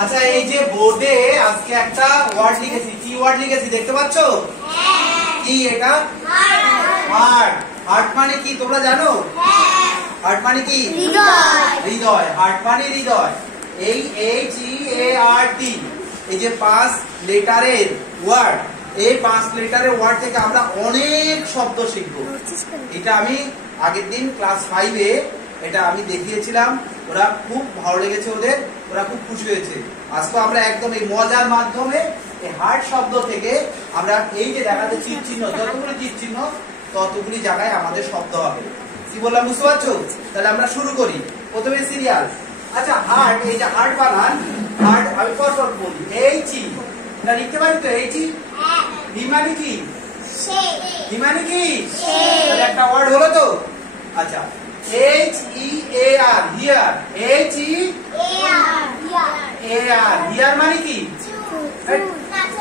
আচ্ছা এই যে বোর্ডে আজকে একটা ওয়ার্ড লিখেছি, কি ওয়ার্ড লিখেছি দেখতে পাচ্ছো? কি এটা? হার্ট। হার্ট মানে কি তোমরা জানো? হার্ট মানে কি? হৃদয়। হার্ট মানে হৃদয়। এই HEART এই যে 5 লেটারের ওয়ার্ড, এই 5 লেটারের ওয়ার্ড থেকে আমরা অনেক শব্দ শিখবো। এটা আমি আগের দিন ক্লাস 5-এ এটা আমি দেখিয়েছিলাম, ওরা খুব ভালো লেগেছে, ওরা খুব খুশি হয়েছে। আজকে আমরা একদম এই মজার মাধ্যমে এই হার্ট শব্দ থেকে আমরা এই যে দেখাতে তীর চিহ্ন, যতগুলি তীর চিহ্ন ততগুলি জায়গায় আমাদের শব্দ হবে। কি বললাম বুঝতে পারছো? তাহলে আমরা শুরু করি। প্রথমে সিরিয়াল। আচ্ছা হার্ট, এই যে হার্ট বানান, হার্ট আমি পর পর বলি। HE না লিখতে পারি তো? HE হি মানে কি? হি মানে কি? একটা ওয়ার্ড হলো তো। আচ্ছা HEAR হিয়ার। HEAR হিয়ার মানে কি?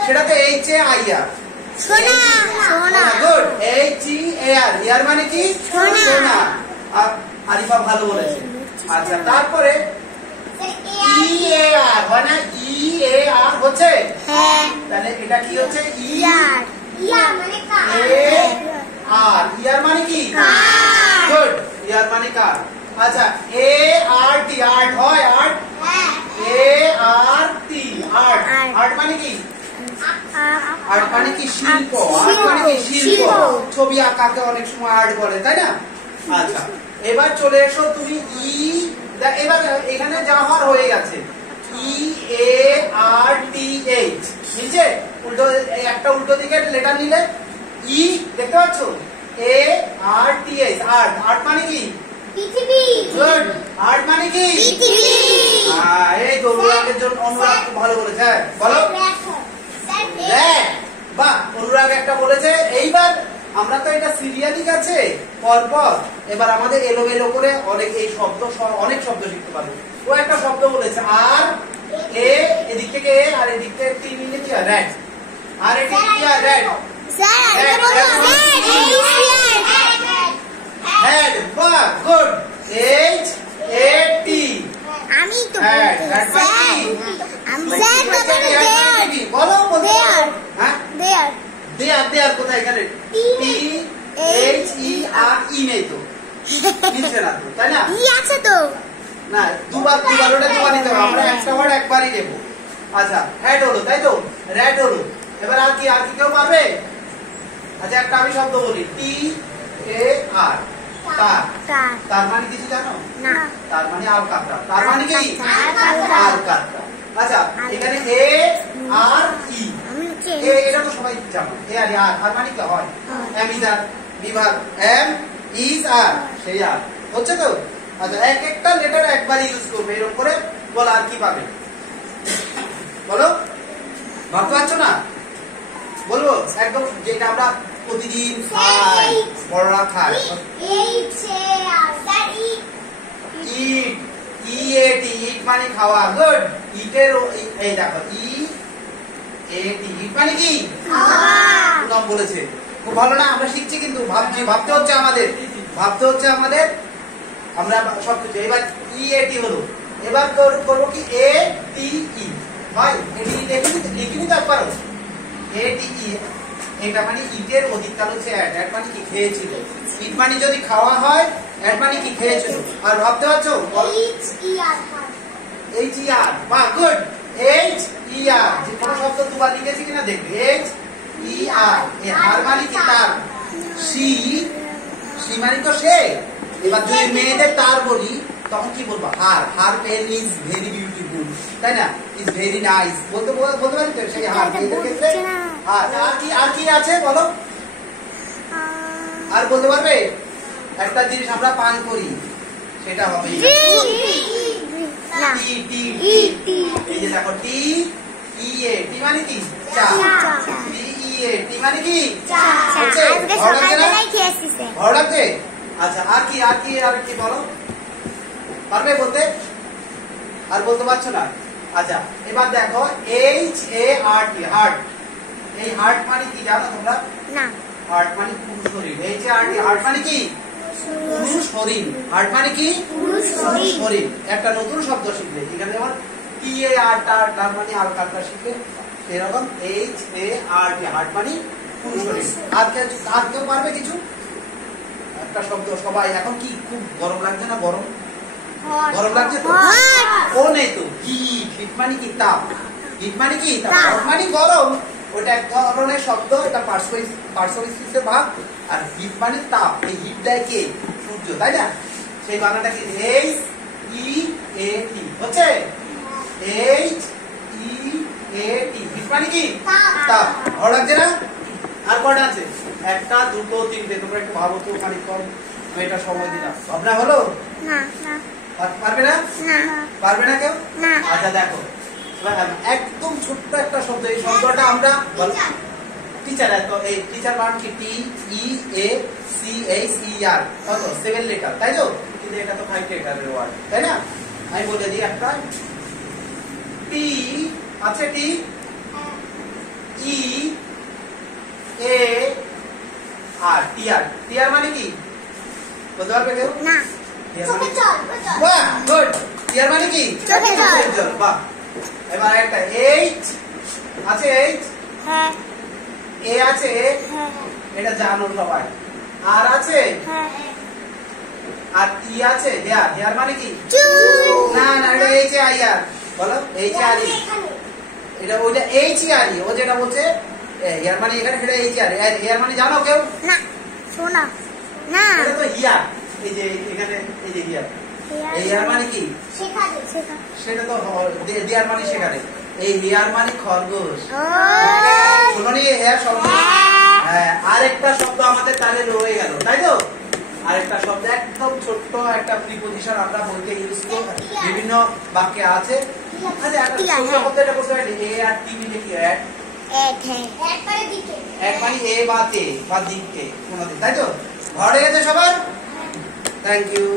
সেটাতে HAIR। গুড। HEAR হিয়ার মানে কি? শোনা। আরিফা ভালো বলেছে। আচ্ছা তারপরে EAR হয় না? EAR হচ্ছে, তাহলে এটা কি হচ্ছে? EAR ইয়ার মানে কি? গুড। ইয়ার মানে কার। আচ্ছা ART আর্ট হয়? Art ART art. আর্ট মানে কি? আর্ট মানে কি? শিল্প। আর্ট মানে কি? শিল্প। ছবি আঁকাকে অনেক সময় আর্ট বলে, তাই না? আচ্ছা এবার চলে এসো তুমি এবার এখানে যা হওয়ার হয়ে গেছে। EARTH নিচে উল্টো, একটা উল্টো দিকে লেটার নিলে ই দেখতে পাচ্ছ? ARTH art. আর্ট মানে কি? পৃথিবী। গুড। আর্ট মানে কি? পৃথিবী। এই তো অনুরাগের জন্য, অনুরাগ ভালো বলেছে। হ্যাঁ বলো। বাহ, অনুরাগ একটা বলেছে। এইবার আমরা তো এটা সিরিয়ালি আছে পরপর, এবার আমাদের এলোমেলো করে অনেক এই শব্দ, অনেক শব্দ শিখতে পারবো। ও একটা শব্দ বলেছে আর এ, এদিক থেকে এ আর এদিক থেকে তিন মিলে কি হয়? র্যাট। আর এদিক কি হয়? র্যাট। হেড। বাহ, গুড। HAT আমি তো বলো বলো। হ্যাঁ দেয়ার কোথায়? এখানে THERE নেই তো, নিচে না তো, তাই না? আছে তো না, দুবার ওটা দুবার নিতে হবে। আমরা একটা ওয়ার্ড একবারই নেব। আচ্ছা হেড হলো, তাই তো? র্যাট হলো। এবার আর কি কেউ পারবে? আচ্ছা একটা আমি শব্দ বলি, TAR তার। তার মানে কিছু জানো? না। তার মানে আলকাতরা। তার মানে কি? আলকাতরা। আচ্ছা এখানে ARE এটা তো সবাই জানো। ARE আর মানে কি হয়? এম ইজ আর, বিভাগ এম ইজ আর, সেই আর হচ্ছে তো। আচ্ছা এক একটা লেটার একবার ইউজ করবে এরকম করে। বলো আর কি পাবে? বলো, ভাবতে পারছো না? বলবো একদম যেটা আমরা প্রতিদিন খাই, বড়রা খায়। EAT ইট মানে খাওয়া। গুড। ইটের এই দেখো EAT ইট মানে কি? নাম বলেছে। খুব ভালো না? আমরা শিখছি কিন্তু ভাবতে হচ্ছে আমাদের। আমরা সবকিছু এবার EAT হলো। এবার করবো কি? ATE হয়। এটি লিখিনি তো একবার। ATE এটা মানে ইটের অধিককাল হচ্ছে অ্যাড। অ্যাড মানে কি? খেয়েছিল। ইট মানে যদি খাওয়া হয়, অ্যাড মানে কি? খেয়েছিল। আর ভাবতে পারছো? HER। বাহ, গুড। HER যে কোনো শব্দ দুবার লিখেছি কিনা দেখবে। HER এই হার মানে কি? তার। সি মানে তো সে। এবার যদি মেয়েদের তার বলি তখন কি বলবো? Her pen is very beautiful, তাই না? ইজ ভেরি নাইস বলতে পারি তো। সেই হার মেয়েদের ক্ষেত্রে। আর কি আছে বলো? আর বলতে পারবে? একটা জিনিস আমরা পান করি, সেটা হবে এই যে দেখো TEA মানে কি? চা। TEA মানে কি? ভালো লাগছে? আচ্ছা আর কি বলো? পারবে বলতে? আর বলতে পারছো না? আচ্ছা এবার দেখো HART হার্ট। এই হার্ট মানে কি জানো তোমরা? না। হার্ট মানে পুরুষ শরীর। HART হার্ট মানে কি? পুরুষ শরীর। হার্ট মানে কি? পুরুষ শরীর। একটা নতুন শব্দ শিখলে। এখানে যেমন টি এ আর তার মানে আর কাটটা শিখে এরকম H A R T heart মানে পুরুষ শরীর। আর কেউ পারবে কিছু একটা শব্দ সবাই? এখন কি খুব গরম লাগছে না? গরম লাগছে তো? ও নেই তো হিট মানে কি তাপ, হিট মানে কি তাপ মানে গরম, ওটা এক ধরনের শব্দ, এটা পার্শ্ববর্তী ভাগ। আর হিট মানে তাপ, এই হিট দেয় কে? সূর্য, তাই না? সেই বানানটা কি? এইচ ই এ টি হচ্ছে এইচ ই এ টি, হিট মানে কি তাপ। ভালো লাগছে না? আর কয়টা আছে? একটা, দুটো, তিনটে। তোমরা একটু ভাবো তো খানিকক্ষণ, আমি এটা সময় দিলাম। ভাবনা হলো? পারবে না? পারবে না কেউ? আচ্ছা দেখো, একদম ছোট্ট একটা শব্দ, এই শব্দটা আমরা টিচার, এই টিচার বানান কি? টি ই এ সি এইচ ই আর, কত? 7 লেটার, তাই তো? কিন্তু এটা তো 5 লেটারের ওয়ার্ড, তাই না? আমি বলে দিই একটা, টি আছে, টি ই এ আর, টিআর। টিআর মানে কি বলতে পারবে কেউ? না। বাহ, গুড। টিআর মানে কি? চোখের জল। বাহ। এবার একটা এইচ আছে, এইচ, হ্যাঁ। এ আছে, হ্যাঁ। এটা জানো সবাই। আর আছে, হ্যাঁ। আর ই আছে, হেয়ার। হেয়ার মানে কি? না না, এটা এইচ এ আই আর। বলো এইচ এ আর ই। এটা ওইটা এইচ ই আর ই। ও যেটা বলছে হেয়ার মানে এখানে, সেটা এইচ আর। হেয়ার মানে জানো কেউ? না, শোনা না। এটা তো হিয়ার, এই যে এখানে, এই যে হিয়ার। এই হেয়ার মানে কি? শেখাতে। সেটা তো দেয়ার মানে শেখাতে। এই হেয়ার মানে খরগোশ। শুনুনি হেয়ার শব্দ? হ্যাঁ। আরেকটা শব্দ আমাদের তাহলে রয়ে গেল, তাই তো? আরেকটা শব্দ একদম ছোট্ট একটা প্রিপজিশন আমরা বলতে ইউজ করি, বিভিন্ন বাক্যে আছে। আচ্ছা, একটা ছোট শব্দ এটা করতে পারি, এ আর টি মিলে কি? এক মানে এ বা তে বা দিকে, তাই তো? ভালো লেগেছে সবার? Thank you.